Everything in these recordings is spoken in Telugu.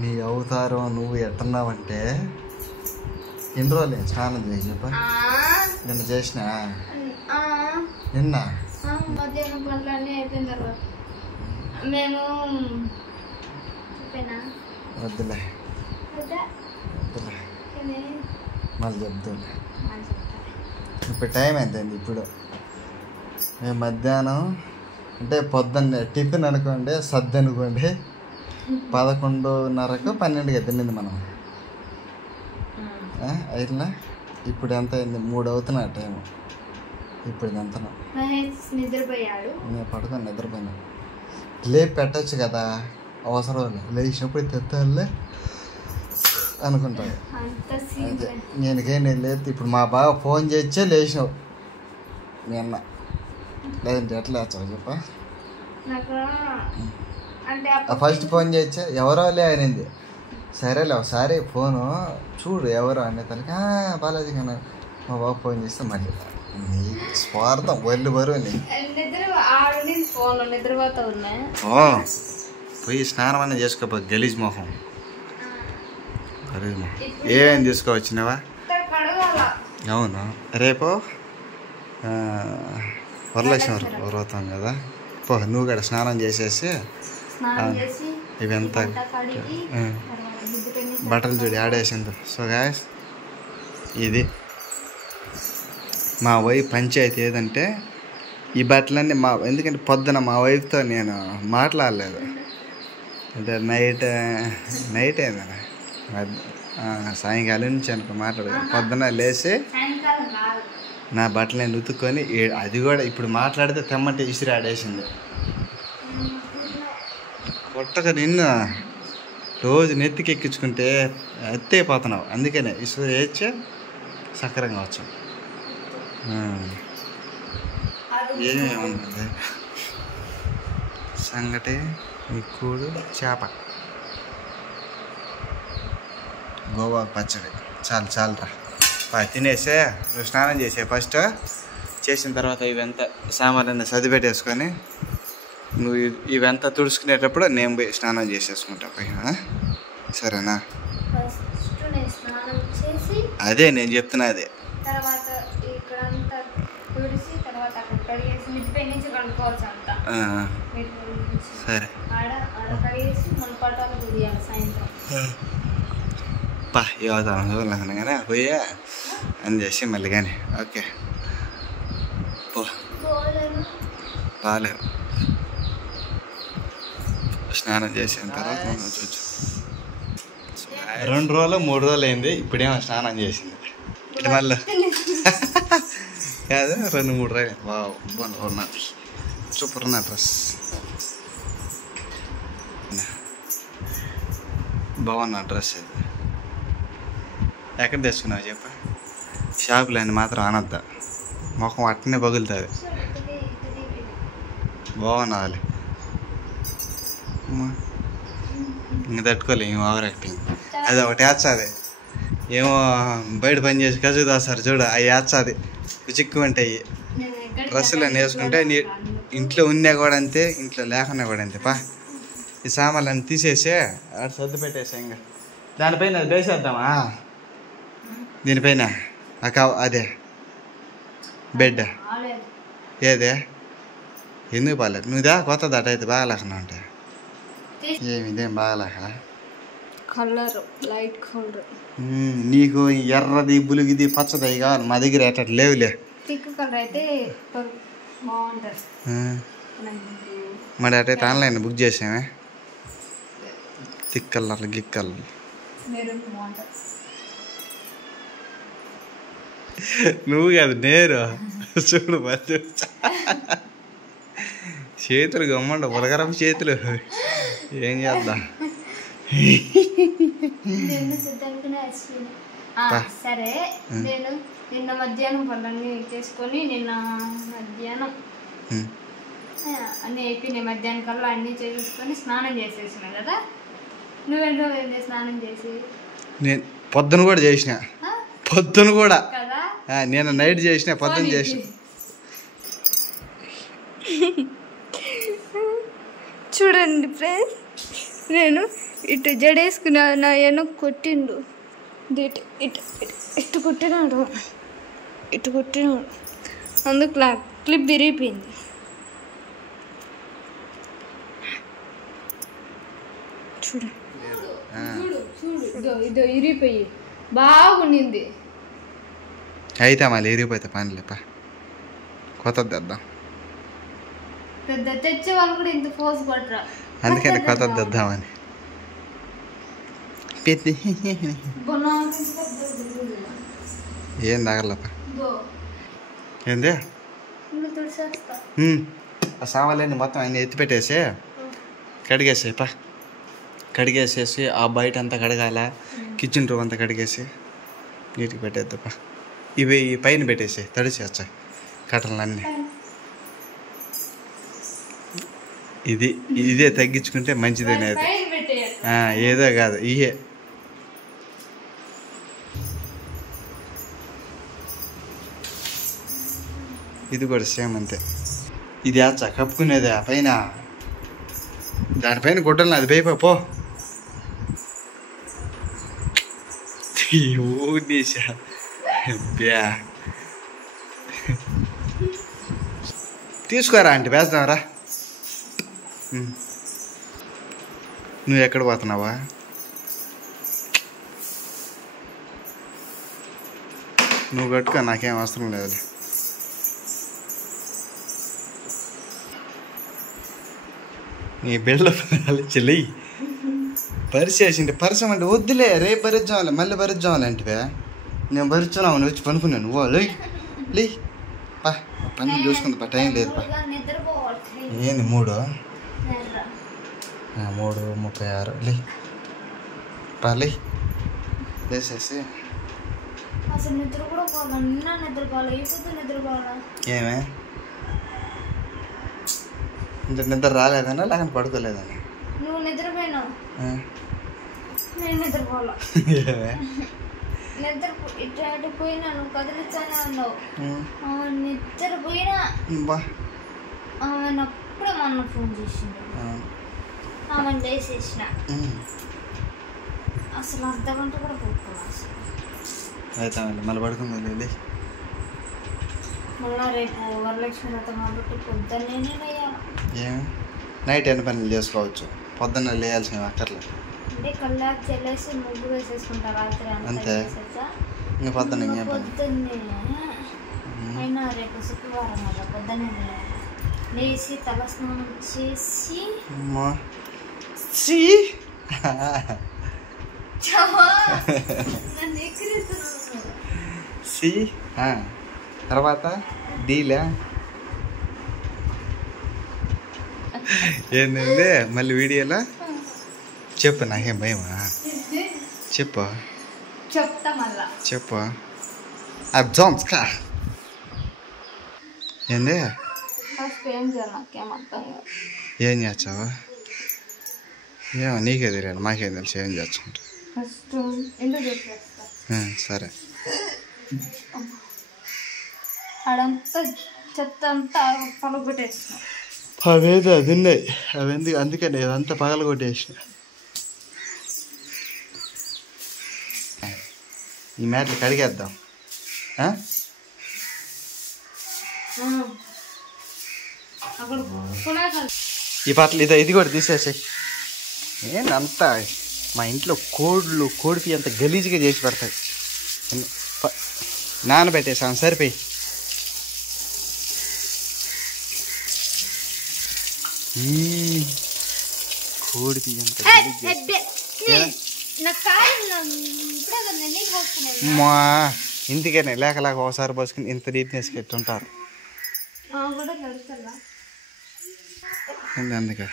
నీ అవతారం నువ్వు ఎట్టున్నావంటే ఎన్ని రోజులు స్నానం చేసి చెప్ప నిన్న చేసిన నిన్న మధ్యాహ్నం పనులన్నీ అయిపోయిన తర్వాత మేము వద్దులే మళ్ళీ చెప్తాలే. ఇప్పుడు టైం ఎంతైంది? ఇప్పుడు మేము మధ్యాహ్నం అంటే పొద్దున్నే టిఫిన్ అనుకోండి, సద్ది అనుకోండి 11:30కు 12కి తినింది మనం. అయినా ఇప్పుడు ఎంత అయింది? 3 అవుతున్నా టైం. ఇప్పుడు ఎంత నిద్రపోయాడు. నేను పడుకొని నిద్రపోయినా. లేపి పెట్టచ్చు కదా, అవసరం లేచినప్పుడు తెత్తాలే అనుకుంటాడు. అదే నేను లేపితే ఇప్పుడు మా బావ ఫోన్ చేచ్చే లేచినావు నిన్న, లేదంటే ఎట్లా లేచావు చెప్ప? ఫస్ట్ ఫోన్ చేయొచ్చా? ఎవరో లే అనింది. సరేలే ఒకసారి ఫోను చూడు ఎవరు అనే తనకి బాలాజీ కన్నా మా బాబు ఫోన్ చేస్తే మళ్ళీ నీ స్వార్థం ఒళ్ళు బరువు పోయి స్నానం అన్న చేసుకోపో. గలీజ్ మొహం ఏం తీసుకోవచ్చినావా? అవును, రేపు వరలక్ష్మి వ్రతం కదా. పో నువ్వు కూడా స్నానం చేసేసి ఇవంతా బట్టలు చూడి ఆడేసింది. సో గాయస్ ఇది మా వైఫ్ పంచాయతీ ఏదంటే ఈ బట్టలన్నీ ఎందుకంటే పొద్దున మా వైఫ్తో నేను మాట్లాడలేదు. అంటే నైట్ ఏందన్నా సాయంకాలం నుంచి అనుకో మాట్లాడదు. పొద్దున లేచి నా బట్టలు నేను ఉతుక్కొని అది కూడా ఇప్పుడు మాట్లాడితే తెమ్మంటే ఇసిరి ఆడేసింది. కొట్టక నిన్ను రోజు నెత్తికి ఎక్కించుకుంటే ఎత్తైపోతున్నావు. అందుకనే ఇసురు వేస్తే సక్రంగా వచ్చు. ఏమేముంది సంగటి మిక్కుడు చేప గోవా పచ్చడి చాలురా తినేసే. నువ్వు స్నానం చేసే ఫస్ట్. చేసిన తర్వాత ఇవంతా సామాన్లన్నీ సర్దిపెట్టేసుకొని నువ్వు ఇవంతా తుడుచుకునేటప్పుడు నేను పోయి స్నానం చేసేసుకుంటా పోయి. సరేనా? అదే నేను చెప్తున్నా. అదే సరే పా యువతాను చూడలేకన్నా కానీ పోయా అని చేసి మళ్ళీ కానీ. ఓకే పో బాగాలేదు. స్నానం చేసిన తర్వాత మనం చూచు. 2 రోజులు 3 రోజులు అయింది. ఇప్పుడేమో స్నానం చేసింది. ఇటు మళ్ళీ కాదు 2-3 రోజులు. బాగున్నా సూపర్ ఉన్న డ్రెస్ బాగున్నా డ్రెస్. ఇది ఎక్కడ తెచ్చుకున్నావు చెప్ప? షాపులో అని మాత్రం అనద్దా, ముఖం అట్టనే పగులుతుంది. బాగున్నావాలి ఇంక తట్టుకోలే ఏమో ఓవర్ యాక్టింగ్. అది ఒకటి వేస్తుంది ఏమో బయట పని చేసి కజు దాస్తారు చూడు, అవి వేస్తుంది చిక్కు ఉంటాయి. డ్రెస్సులు అని వేసుకుంటే ఇంట్లో ఉన్నా కూడా అంతే, ఇంట్లో లేకున్నా కూడా అంతే. పా ఈ సామాన్లన్నీ తీసేసే అక్కడ సర్ది పెట్టేసా. ఇంకా దానిపైన అది వేసేద్దామా? దీనిపైన అదే బెడ్ ఏదే ఎందుకు బాగాలేదు? నువ్వుదా కొత్తది అట అయితే బాగాలేకుండా ఉంటే ఏమి ఇదేం బాగాలేక కలర్ లైట్ కలర్. నీకు ఎర్రది బులుగిది పచ్చది కావాలి. మా దగ్గర అట్లా లేవులే. థిక్ కలర్ అయితే బాగుంటుంది. మరి అటైతే online book చేసామే. Thick colour గిక్ colour నువ్వు కాదు నేరు చూడు. మరి చేతులు గమ్మండ ఉలగరం చేతులు ఏం చేద్దాం. సరే నేను నిన్న మధ్యాహ్నం పనులన్నీ చేసుకొని నిన్న మధ్యాహ్నం అన్నీ అయిపోయినాయి. మధ్యాహ్నం కల్లా అన్నీ చేసేసుకొని స్నానం చేసేసిన కదా. నువ్వెంటో స్నానం చేసి నేను పొద్దున కూడా చేసిన. పొద్దున కూడా నేను నైట్ చేసిన, పొద్దున చేసిన. చూడండి ఫ్రెండ్స్, నేను ఇటు జడేసుకున్నా నా ఏమో కొట్టిండు ఇటు ఇటు ఇటు కొట్టినాడు అందుకు క్లిప్ విరిగిపోయింది. చూడు ఇదో ఇరిగిపోయి బాగుండింది. అయితే మళ్ళీ ఇరిగిపోతే పనిలేపా కొత్తది తెద్దాం. పెద్ద తెచ్చే వాళ్ళు కూడా ఇంత ఫోర్స్ కొట్టరా, అందుకని కొత్తది తెద్దామని. ఏం తగలపా ఏంది ఆ సామాన్లన్నీ మొత్తం అన్ని ఎత్తి పెట్టేసి కడిగేసేపా. కడిగేసేసి ఆ బయట అంతా కడగాల, కిచెన్ రూమ్ అంతా కడిగేసి నీట్గా పెట్టేద్దాపా. ఇవి ఈ పైన పెట్టేసి తడిసేస్తాయి కట్టలన్నీ. ఇదే తగ్గించుకుంటే మంచిదనేది. ఏదో కాదు ఇయే ఇది కూడా సేమ్ అంతే. ఇది ఆచా కప్పుకునేది ఆ పైన, దానిపైన గుడ్డలు అది పైపో తీసుకోరా అంటే వేస్తావరా. నువ్వు ఎక్కడ పోతున్నావా? నువ్వు కట్టుకో, నాకేం అవసరం లేదు. నీ బిల్డప్ చెల్లి పరిచేసింటే పరిచయం వద్దులే, రేపు భరించాలి మళ్ళీ భరించాలి అంటే నేను భరించాను. నువ్వు వచ్చి పనుకున్నాను. ఓ లే లే పా పని చూసుకుంది పా, టైం లేదు పా. ఏంది 3:36 లే పా లే లేసేసి. ఏమే ఇంత నిద్ర రాలేదనా లేకపోతే పడుకోలేదనా? నువ్వు నిద్రపోయినావు, నేను నిద్రపోలా. నిద్రపోయినా నువ్వు కదిలిచ్చానే అన్నావు. నిద్రపోయినా ఆమెనప్పుడే మొన్న ఫోన్ చేసిండు, ఆమెను లేసేసిన. అసలు అర్ధగంట కూడా పడుకోవాలి. అయితే మళ్ళీ పడుకుందా? మళ్ళా రేపు వరలక్ష్మి వ్రతం కాబట్టి పొద్దున్నే లేయాలి. ఏమి నైట్ ఎన్ని పనులు చేసుకోవచ్చు, పొద్దున్న లేయాల్సిన అక్కర్లేదు. అంటే కళ్ళాకి చెల్లేసి ముగ్గు వేసేసుకుంటారు రాత్రి అంతే. ఇంకా పొద్దున్న పొద్దున్నే అయినా రేపు శుక్రవారం కదా పొద్దున్నే లేచి తల స్నానం చేసి తర్వాత డీలా ఏంటంటే మళ్ళీ వీడియోలో చెప్పు. నాకేం భయమా? చెప్పు చెప్తా మళ్ళా చెప్పు. అబ్జామ్స్కా ఏంది ఫస్ట్ ఏం చేయాలి నాకేమర్థం కాదు. ఏం చేస్తావు? ఏమో నీకే తెలియాలి, మాకేం తెలుసు ఏం చేస్తుంటా. ఫస్ట్ ఎందుకు చెప్పేస్తా. సరే. అడంతా చెత్త అంతా పలగొట్టేసిన. అవేదో అది ఉన్నాయి అవి అందుకని అదంతా పగలగొట్టేసిన. ఈ మ్యాట్లు కడిగేద్దాం. ఈ బట్టలు ఇది కూడా తీసేసాయి. ఏంటంతా మా ఇంట్లో కోడిపి అంత గలీజ్గా చేసి పెడతాయి. నానబెట్టేసాను సరిపోయి. కోడిపి అంత మా ఇంటికనే లేక ఒకసారి పోసుకుని ఇంత నీట్నెస్ పెట్టుంటారు. అందుకే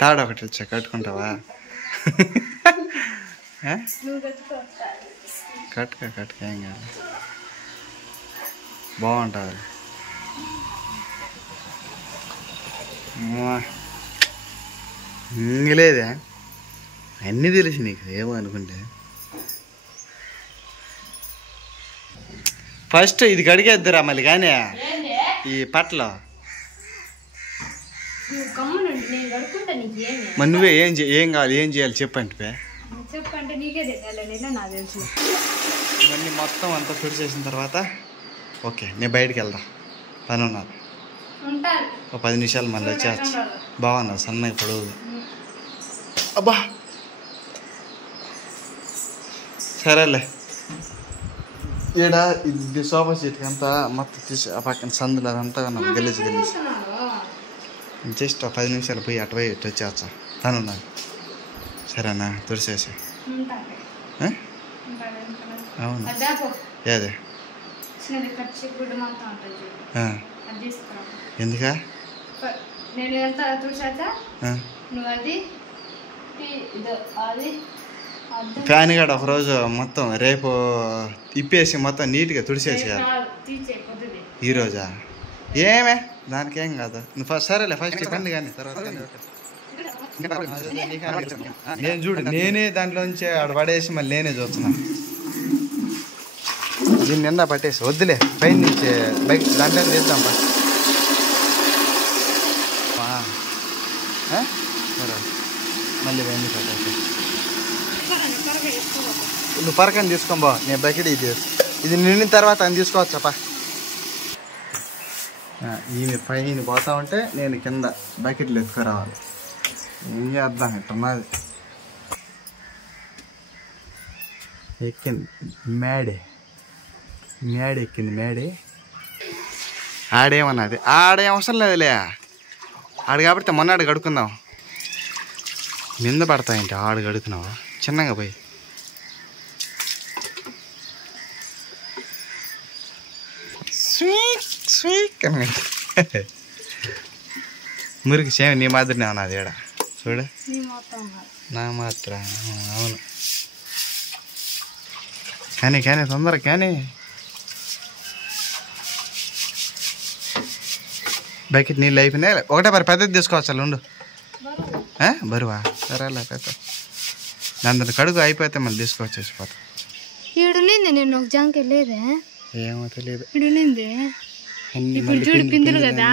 తాడు ఒకటి వచ్చా కట్టుకుంటావా? కట్టుక ఏం కాదు, బాగుంటుంది. ఇంకలేదే అన్నీ తెలిసి నీకు ఏమో అనుకుంటే. ఫస్ట్ ఇది కడిగేద్దురా మళ్ళీ కానీ ఈ పట్ల నువ్వు గమ్మునుండి నేను కడుక్కుంటా. నీకు ఏమి మరి నువ్వే ఏం కావాలి, ఏం చేయాలి చెప్పంటే. చెప్పంటే నీకే తెలియాలి, నాకు తెలుసు. ఇవన్నీ మొత్తం అంతా తుడిచేసిన తర్వాత ఓకే నేను బయటికి వెళ్దా, పని ఉన్నది. ఉంటాను ఒక 10 నిమిషాలు మళ్ళీ వచ్చేచ్చు. బాగున్నది సన్నగా పొడవుగా. అబ్బా సరేలే. ఈడ ఇది సోఫా సీట్కి అంతా మొత్తం తీసి ఆ పక్కన సందులు అదంతా గలీజ్ జస్ట్ 10 నిమిషాలు పోయి అటు పోయి ఇటు వచ్చేచ్చా, పని ఉన్నది. సరేనా తుడిచేసి. అవును ఏదే ఎందుకా నేను ఎంత చూసాక నువ్వు అది ఫ్యాన్ కాడ ఒకరోజు మొత్తం రేపు ఇప్పేసి మొత్తం నీట్గా తుడిసేసేయాలి ఈరోజా. ఏమే దానికేం కాదు. నువ్వు ఫస్ట్ సరేలే ఫస్ట్ కండి కానీ తర్వాత నేను చూడు నేనే దాంట్లోంచి ఆడ పడేసి మళ్ళీ నేనే చూస్తున్నా. దీన్ని నిండా పట్టేసి వద్దులే పైన నుంచి బైక్ దాంట్లో తీద్దాం. మళ్ళీ పైన పట్టేసి నువ్వు పరకని తీసుకోబో. నేను బకెట్ ఇది నిండిన తర్వాత అని తీసుకోవచ్చప్పా. ఈమె పైన పోతా ఉంటే నేను కింద బకెట్లు ఎత్తుకురావాలి. ఏం చేద్దాం ఇట్టున్నది. ఎక్కింది మేడే ఎక్కింది మేడే. ఆడేమన్నది ఆడేం అవసరం లేదులే. ఆడు కాబట్టి మొన్నాడు గడుకుందాం. మింద పడతాయంటే ఆడు గడుకున్నావా చిన్నగా పోయి. స్వీట్ మురికి సేమ్ నీ మాదిరినే ఉన్నది ఈడ చూడు. నా మాత్రం అవును. కానీ తొందరగా కానీ బకెట్ నీళ్ళు అయిపోయినాయి. ఒకటే మరి పెద్దది తీసుకోవచ్చు ఉండు. బరువా సరేలే పెద్ద దాని కడుగు అయిపోతే మళ్ళీ తీసుకోవచ్చు. పోతా నేను ఒక జాంకాయ లేదే ఏమో తెలియదు. ఇప్పుడు పిందులు కదా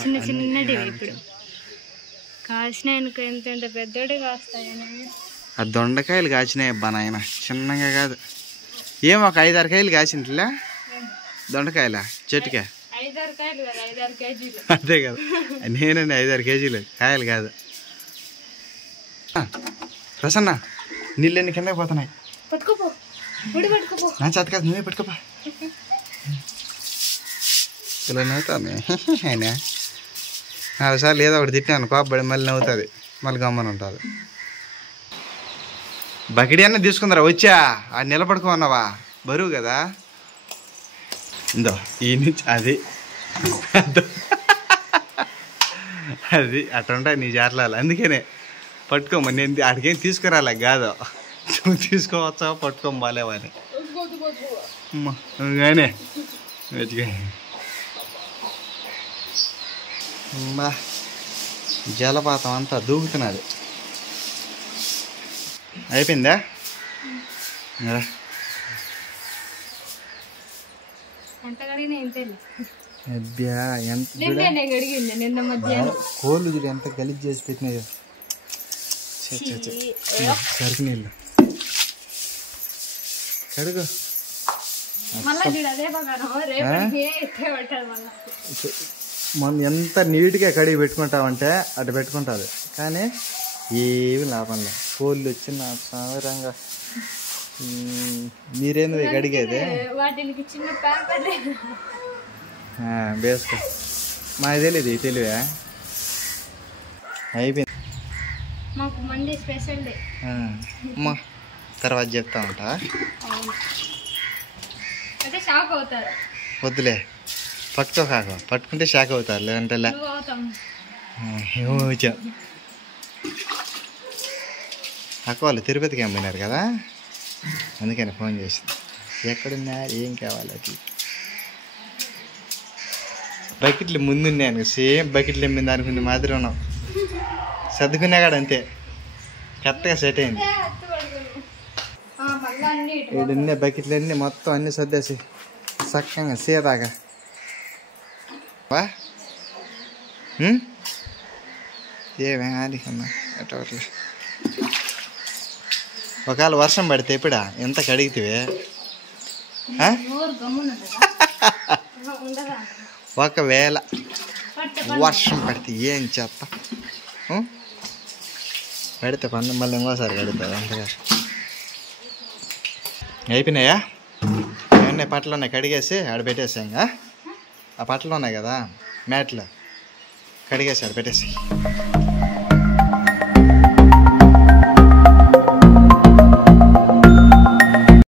చిన్నటి ఇప్పుడు కాసిన ఎంత పెద్దోడే కాస్తాయని. ఆ దొండకాయలు కాచినాయి అబ్బా నాయన, చిన్నగా కాదు. ఏమో ఒక 5-6 కాయలు కాసిందిలే దొండకాయల చెట్టుకే. 5-6 కాయలు కదా, 5-6 కేజీలు. అదే కదా నేనండి 5-6 కేజీలు కాయలు కాదు. ప్రసన్న నీళ్ళన్నీ కిందకి పోతున్నాయి. నా చేత కాదు నువ్వే పట్టుకోపా. ఇలా నవ్వుతాను ఆయన 4 సార్లు ఏదో ఒకటి తిట్టాను కోపడి మళ్ళీ నవ్వుతుంది, మళ్ళీ గమ్మని ఉంటుంది. బకెట్ అన్న తీసుకుందరా వచ్చా అది నిలబడుకోమన్నావా బరువు కదా. ఇందో ఈ నుంచి అది అట్టుంటాయి నీ జాతలాలు. అందుకనే పట్టుకోమని నేను ఆడికేం తీసుకురాలే కాదు, నువ్వు తీసుకోవచ్చా పట్టుకోమాలేవని కానీ బా జలపాతం అంతా దూకుతున్నది. అయిపోయిందా? అబ్బా ఎంత కోళ్ళు చూడు ఎంత గలీజ్ చేసి పెట్టినాయో. సరికి నీళ్ళు కడుగు. మనం ఎంత నీట్గా కడిగి పెట్టుకుంటామంటే అటు పెట్టుకుంటుంది, కానీ ఏమి లాభంలో కోళ్ళు వచ్చి నా సాధారణంగా మీరేంది కడిగేది బేసుకో. మాకు తెలియదు తెలివే అయిపోయింది. అమ్మా తర్వాత చెప్తా ఉంటా. వద్దులే పట్టుకోకాక, పట్టుకుంటే షాక్ అవుతారు లేదంటే అక్క వాళ్ళు తిరుపతికి ఏం పోయినారు కదా, అందుకని ఫోన్ చేసింది. ఎక్కడున్నా ఏం కావాలి అది. బకెట్లు ముందున్నాను సేమ్ బకెట్లు ఎమ్మింది అనుకునే మాదిరి ఉన్నాం. సర్దుకున్నా కాడ అంతే కరెక్ట్గా సెట్ అయింది. ఈడున్న బకెట్లు అన్నీ మొత్తం అన్నీ సర్దేసి చక్కగా సీదాగా వా ఏమే ఆడికన్నా ఎటోట్లే ఒకవేళ వర్షం పడితే ఇప్పుడా ఎంత కడిగితే ఒకవేళ వర్షం పడితే ఏం చేస్తా పడితే పన్ను మళ్ళీ ఇంకోసారి కడుతుంది అంతగా అయిపోయినాయా ఏమన్నా పట్టలు ఉన్నాయి కడిగేసి ఆడ పెట్టేసాంగా ఆ పట్టలు ఉన్నాయి కదా మ్యాట్లు కడిగేసి ఆడ పెట్టేసి